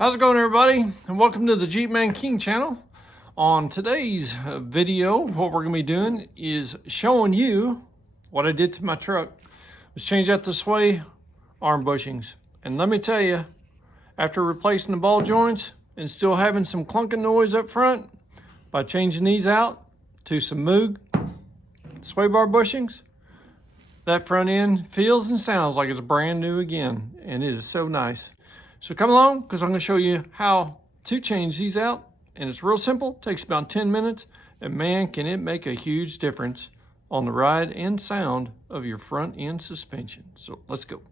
How's it going, everybody? And welcome to the Jeep Man King channel. On today's video, what we're going to be doing is showing you what I did to my truck. Let's change out the sway arm bushings. And let me tell you, after replacing the ball joints and still having some clunking noise up front, by changing these out to some Moog Swaybar bushings, that front end feels and sounds like it's brand new again. And it is so nice. So come along, because I'm going to show you how to change these out. And it's real simple, takes about 10 minutes. And man, can it make a huge difference on the ride and sound of your front end suspension. So let's go.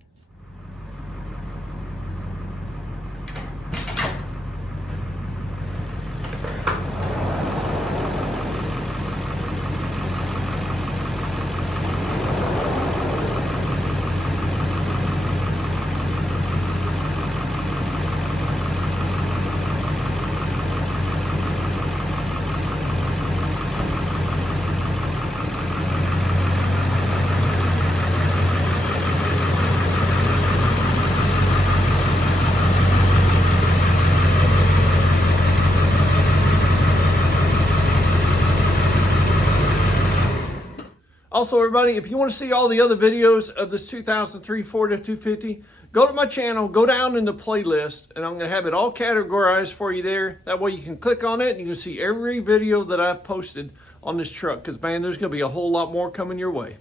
Also, everybody, if you want to see all the other videos of this 2003 Ford F250, go to my channel, go down in the playlist, and I'm going to have it all categorized for you there. That way you can click on it and you can see every video that I've posted on this truck, because, man, there's going to be a whole lot more coming your way.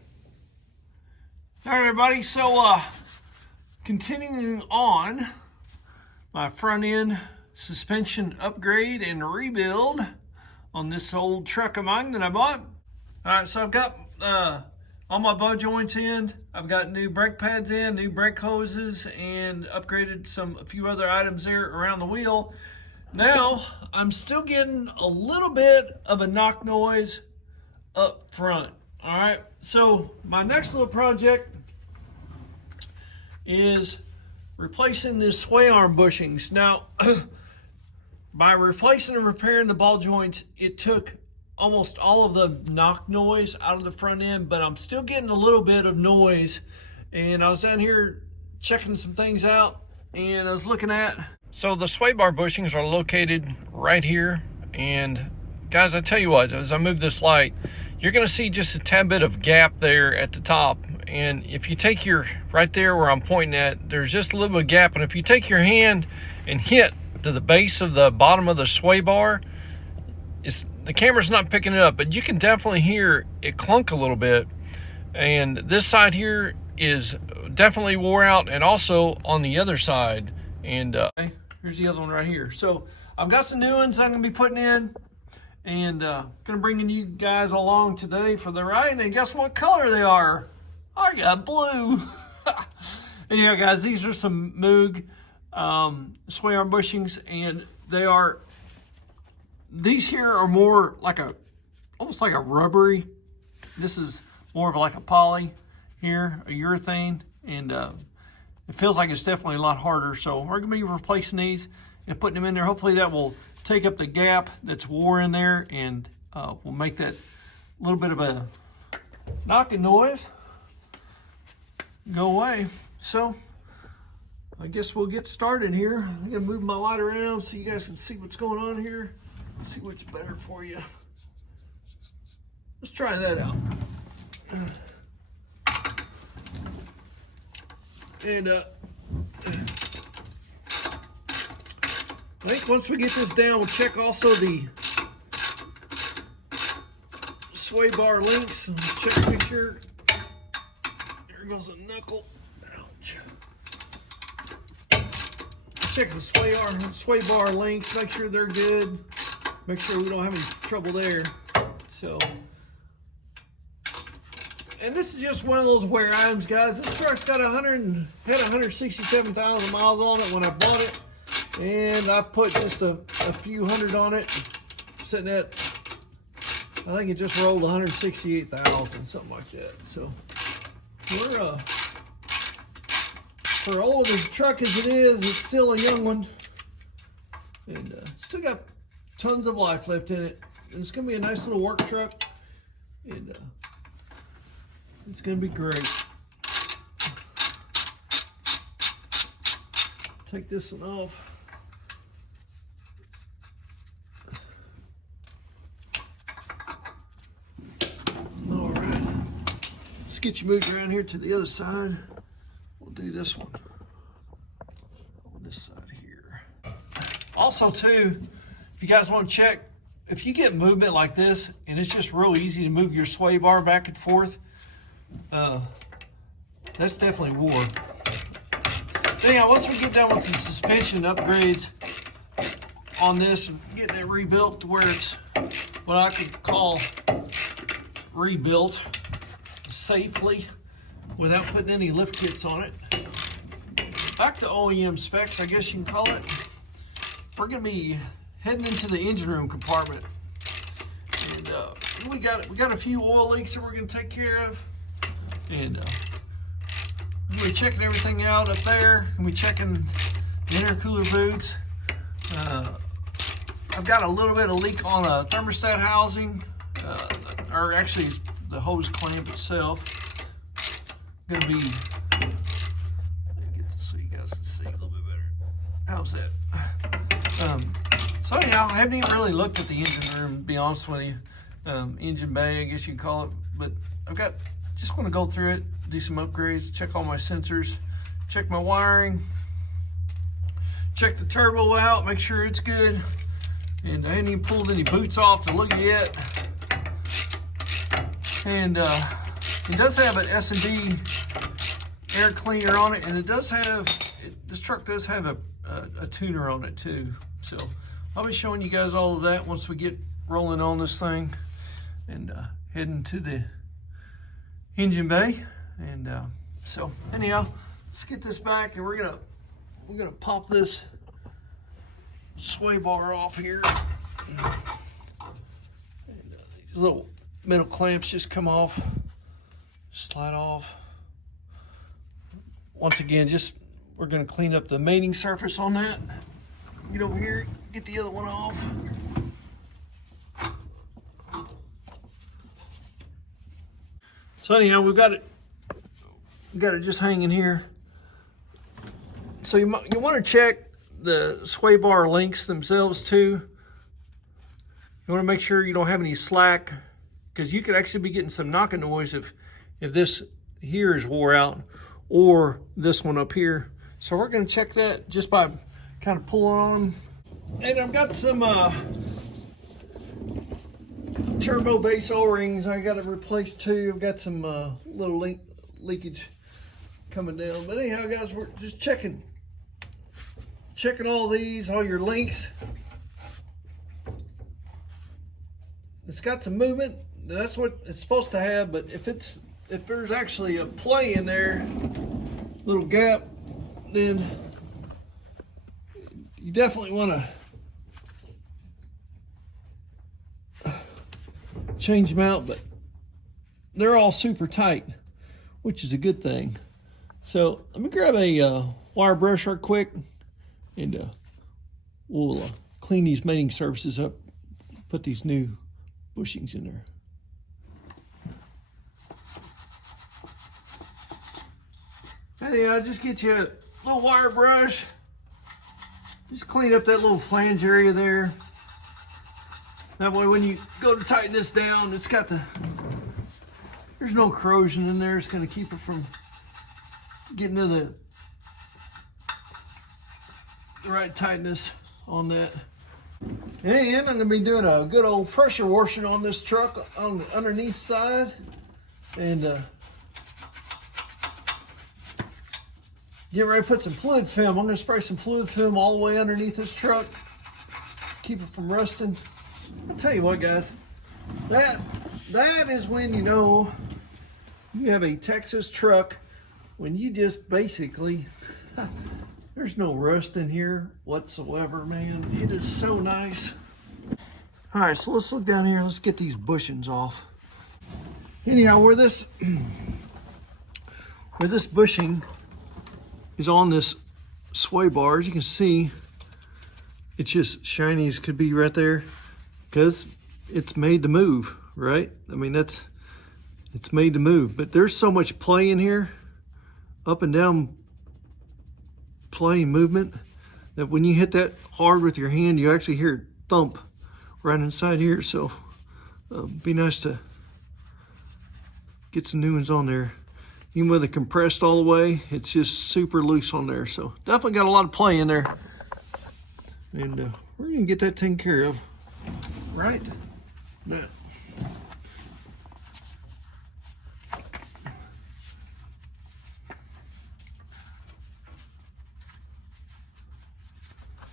All right, everybody, so continuing on my front end suspension upgrade and rebuild on this old truck of mine that I bought. All right, so I've got all my ball joints in. I've got new brake pads in, new brake hoses, and upgraded a few other items there around the wheel. Now, I'm still getting a little bit of a knock noise up front. All right, so my next little project is replacing this sway arm bushings. Now, by replacing and repairing the ball joints, it took almost all of the knock noise out of the front end, but I'm still getting a little bit of noise. And I was down here checking some things out, and I was looking at, so the Swaybar bushings are located right here. And guys, I tell you what, as I move this light, you're going to see just a tad bit of gap there at the top. And if you take your, right there where I'm pointing at, there's just a little bit of gap. And if you take your hand and hit to the base of the bottom of the sway bar, the camera's not picking it up, but you can definitely hear it clunk a little bit. And this side here is definitely wore out, and also on the other side. And here's the other one right here. So I've got some new ones I'm gonna be putting in, and gonna bring you guys along today for the ride. And guess what color they are? I got blue. Anyhow, guys, these are some Moog sway arm bushings, and these here are more like almost like a rubbery. This is more of like a poly here, a urethane, and it feels like it's definitely a lot harder. So we're gonna be replacing these and putting them in there. Hopefully that will take up the gap that's wore in there, and will make that little bit of a knocking noise go away. So I guess we'll get started here. I'm gonna move my light around so you guys can see what's going on here. See what's better for you. Let's try that out. And I think once we get this down, we'll check also the sway bar links. Check, make sure. There goes a knuckle. Ouch. Check the sway bar links. Make sure they're good. Make sure we don't have any trouble there. So, and this is just one of those wear items, guys. This truck's got had 167,000 miles on it when I bought it, and I've put just a few hundred on it. Sitting at, I think it just rolled 168,000, something like that. So we're for old as a truck as it is, it's still a young one, and still got tons of life left in it. And it's gonna be a nice little work truck, and it's gonna be great. Take this one off. get you moved around here to the other side. We'll do this one on this side here. Also too, if you guys want to check, if you get movement like this and it's just real easy to move your sway bar back and forth, that's definitely war. But anyhow, once we get done with the suspension upgrades on this, getting it rebuilt to where it's what I could call rebuilt safely without putting any lift kits on it. Back to OEM specs, I guess you can call it. We're gonna be heading into the engine room compartment. And we got a few oil leaks that we're gonna take care of. And we're checking everything out up there, and we're checking the intercooler boots. I've got a little bit of leak on a thermostat housing, or actually the hose clamp itself. Gonna be, get this so you guys can see a little bit better. How's that? So anyhow, I haven't even really looked at the engine room, to be honest with you. Engine bay, I guess you can call it. But just want to go through it, do some upgrades, check all my sensors, check my wiring, check the turbo out, make sure it's good. And I haven't even pulled any boots off to look yet. And it does have an S&D air cleaner on it, and this truck does have a tuner on it too. So I'll be showing you guys all of that once we get rolling on this thing and heading to the engine bay. And so anyhow, let's get this back, and we're gonna pop this sway bar off here. And these little metal clamps just come off, slide off. Once again, we're gonna clean up the mating surface on that. Get over here, get the other one off. So anyhow, we got it just hanging here. So you want to check the sway bar links themselves too. You want to make sure you don't have any slack, because you could actually be getting some knocking noise if this here is wore out, or this one up here. So we're going to check that just by kind of pulling on them. And I've got some turbo base O-rings I got to replace too. I've got some little leakage coming down. But anyhow, guys, we're just checking all these, all your links. It's got some movement. That's what it's supposed to have. But if there's actually a play in there, little gap, then you definitely want to change them out. But they're all super tight, which is a good thing. So let me grab a wire brush real quick, and we'll clean these mating surfaces up, put these new bushings in there. Anyhow, just get you a little wire brush. Just clean up that little flange area there. That way when you go to tighten this down, there's no corrosion in there. It's going to keep it from getting to the right tightness on that. And I'm going to be doing a good old pressure washing on this truck on the underneath side. And get ready to put some fluid film. I'm going to spray some fluid film all the way underneath this truck. Keep it from rusting. I'll tell you what, guys. That is when you know you have a Texas truck, when you just basically, there's no rust in here whatsoever, man. It is so nice. All right, so let's look down here. Let's get these bushings off. Anyhow, where this bushing is on this sway bar, as you can see, it's just shiny as could be right there, because it's made to move, right? I mean, it's made to move, but there's so much play in here, up and down play movement, that when you hit that hard with your hand, you actually hear it thump right inside here. So be nice to get some new ones on there. Even with it compressed all the way, it's just super loose on there. So definitely got a lot of play in there. And we're gonna get that taken care of, right? Now,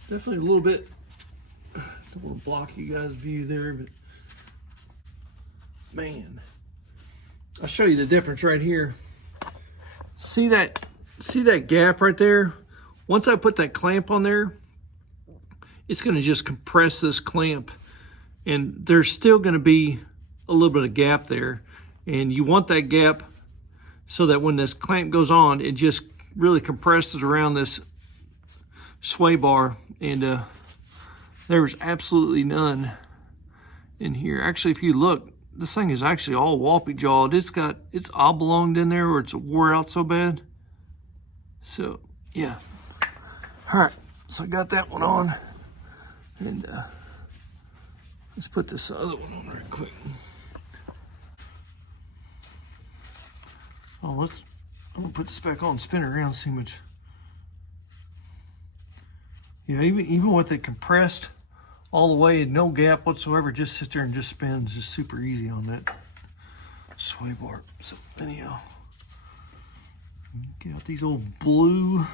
definitely a little bit, don't want to block you guys' view there, but man, I'll show you the difference right here. See that gap right there? Once I put that clamp on there, it's going to just compress this clamp, and there's still going to be a little bit of gap there, and you want that gap so that when this clamp goes on, it just really compresses around this sway bar, and there's absolutely none in here. Actually, if you look, this thing is actually all whoppy jawed. It's oblonged in there, or it's wore out so bad. So yeah. All right, so I got that one on, and let's put this other one on right quick. Oh, I'm gonna put this back on, spin it around, see much. Yeah, even with it compressed all the way and no gap whatsoever, just sits there and just spins. Just super easy on that sway bar. So anyhow, get out these old blue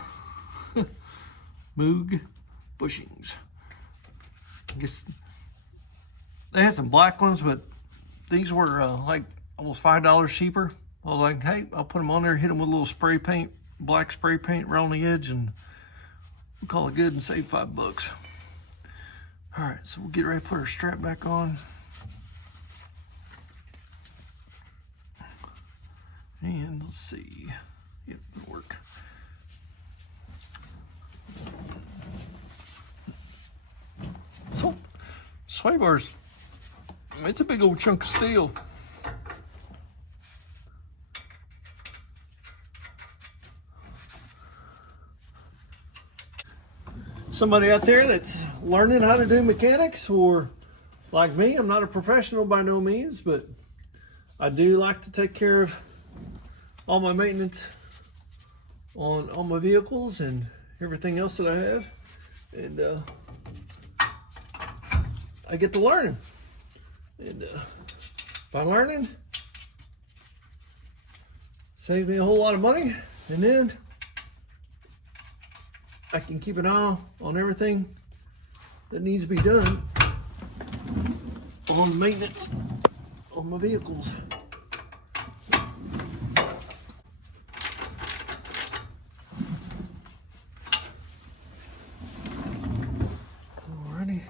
Moog bushings. I guess they had some black ones, but these were like almost $5 cheaper. I was like, hey, I'll put them on there, hit them with a little spray paint, black spray paint around the edge, and we'll call it good and save $5. All right, so we'll get ready to put our strap back on. And let's see. Yep, it'll work. So, sway bars, I mean, it's a big old chunk of steel. Somebody out there that's learning how to do mechanics, or like me, I'm not a professional by no means, but I do like to take care of all my maintenance on all my vehicles and everything else that I have, and I get to learn. And by learning, save me a whole lot of money, and then I can keep an eye on everything that needs to be done on maintenance on my vehicles. Alrighty,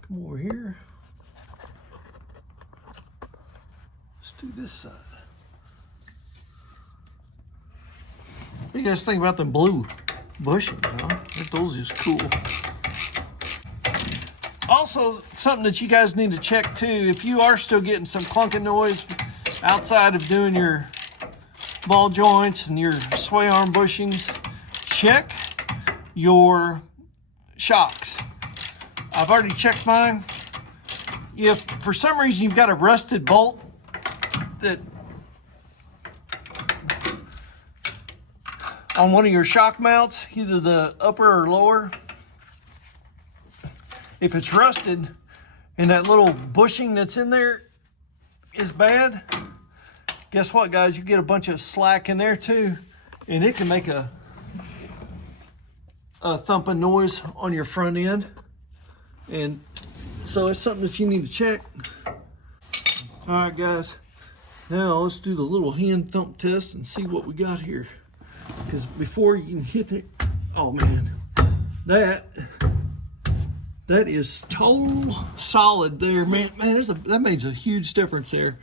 come over here. Let's do this side. What do you guys think about the blue bushings, huh? I think those are just cool. Also, something that you guys need to check too, if you are still getting some clunking noise outside of doing your ball joints and your sway arm bushings, check your shocks. I've already checked mine. If for some reason you've got a rusted bolt that on one of your shock mounts, either the upper or lower, if it's rusted and that little bushing that's in there is bad, guess what, guys? You get a bunch of slack in there too, and it can make a thumping noise on your front end. And so it's something that you need to check. All right, guys, now let's do the little hand thump test and see what we got here. Because before you can hit it, oh man, that is total solid there, man. That makes a huge difference there.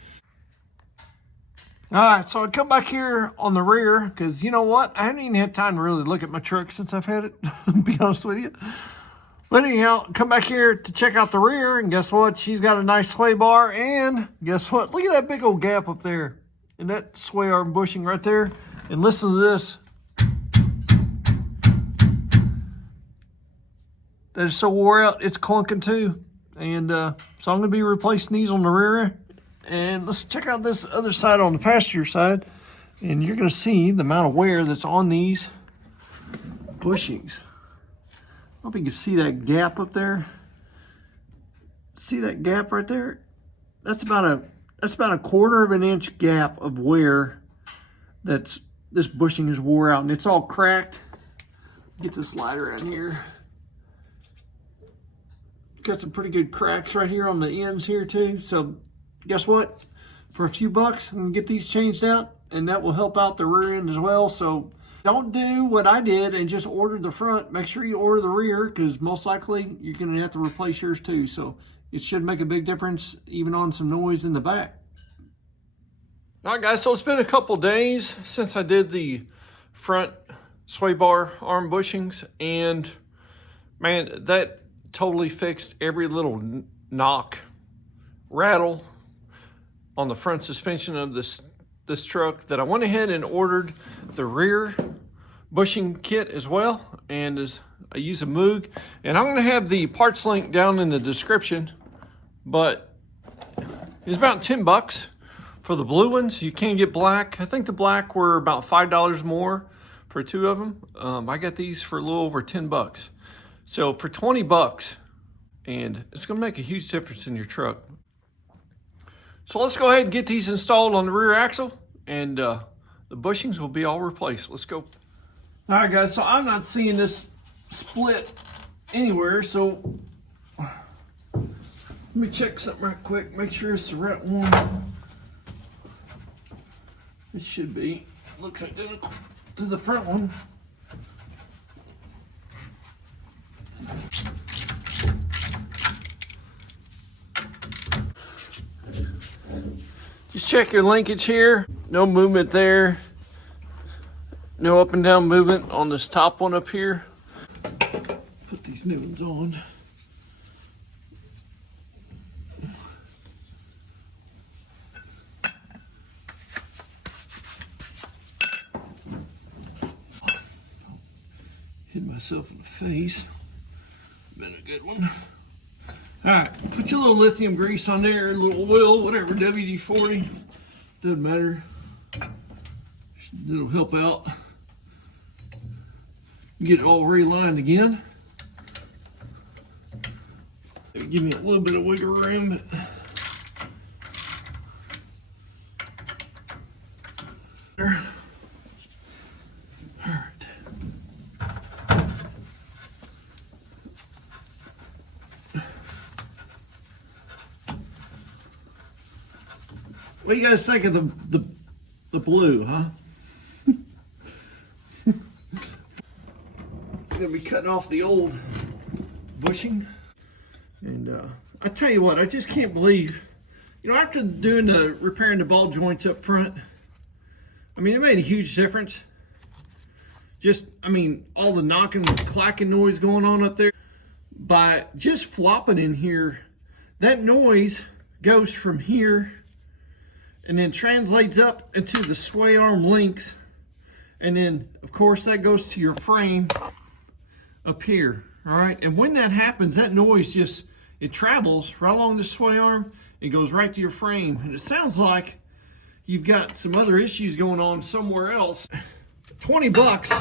All right, so I come back here on the rear because you know what? I haven't even had time to really look at my truck since I've had it, to be honest with you. But anyhow, come back here to check out the rear, and guess what? She's got a nice sway bar, and guess what? Look at that big old gap up there, and that sway arm bushing right there. And listen to this. That is so wore out, it's clunking too. And so I'm gonna be replacing these on the rear. And let's check out this other side on the passenger side. And you're gonna see the amount of wear that's on these bushings. I don't know if you can see that gap up there. See that gap right there? That's about a 1/4 of an inch gap of wear that's this bushing is wore out, and it's all cracked. Get this slider in here. Got some pretty good cracks right here on the ends here too. So guess what? For a few bucks, I can get these changed out, and that will help out the rear end as well. So don't do what I did and just order the front. Make sure you order the rear, because most likely you're going to have to replace yours too. So it should make a big difference even on some noise in the back. All right, guys, so it's been a couple days since I did the front Swaybar arm bushings, and man, that totally fixed every little knock, rattle on the front suspension of this truck, that I went ahead and ordered the rear bushing kit as well. And I use a Moog, and I'm going to have the parts link down in the description, but it's about 10 bucks for the blue ones. You can get black. I think the black were about $5 more for 2 of them. I got these for a little over 10 bucks. So for 20 bucks, and it's going to make a huge difference in your truck. So let's go ahead and get these installed on the rear axle, and the bushings will be all replaced. Let's go. All right, guys, so I'm not seeing this split anywhere, so let me check something right quick, make sure it's the right one. It should be. Looks identical to the front one. Just check your linkage here. No movement there. No up and down movement on this top one up here. Put these new ones on. Hit myself in the face. Been a good one. All right, put your little lithium grease on there, a little oil, whatever, WD-40, doesn't matter. It'll help out. Get it all realigned again. Give me a little bit of wiggle room, but there. All right. What do you guys think of the blue, huh? Gonna be cutting off the old bushing, and I tell you what, I just can't believe, you know, after doing the repairing the ball joints up front, I mean, it made a huge difference. Just, I mean, all the knocking, clacking noise going on up there, by just flopping in here, that noise goes from here and then translates up into the sway arm links, and then of course that goes to your frame up here. All right, and when that happens, that noise just, it travels right along the sway arm, it goes right to your frame, and it sounds like you've got some other issues going on somewhere else. 20 bucks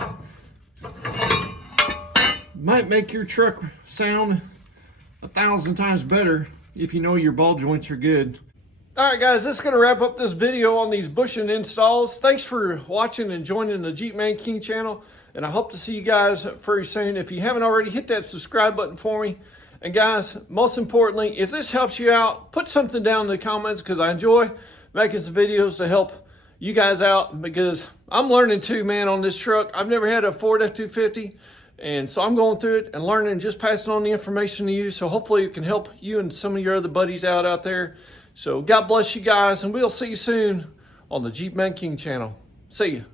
might make your truck sound 1,000 times better if you know your ball joints are good. All right, guys, that's going to wrap up this video on these bushing installs. Thanks for watching and joining the Jeep Man King channel, and I hope to see you guys very soon. If you haven't already, hit that subscribe button for me. And guys, most importantly, if this helps you out, put something down in the comments, because I enjoy making some videos to help you guys out, because I'm learning too, man, on this truck. I've never had a Ford F250, and so I'm going through it and learning and just passing on the information to you. So hopefully it can help you and some of your other buddies out there. So God bless you guys, and we'll see you soon on the Jeep Man King channel. See you.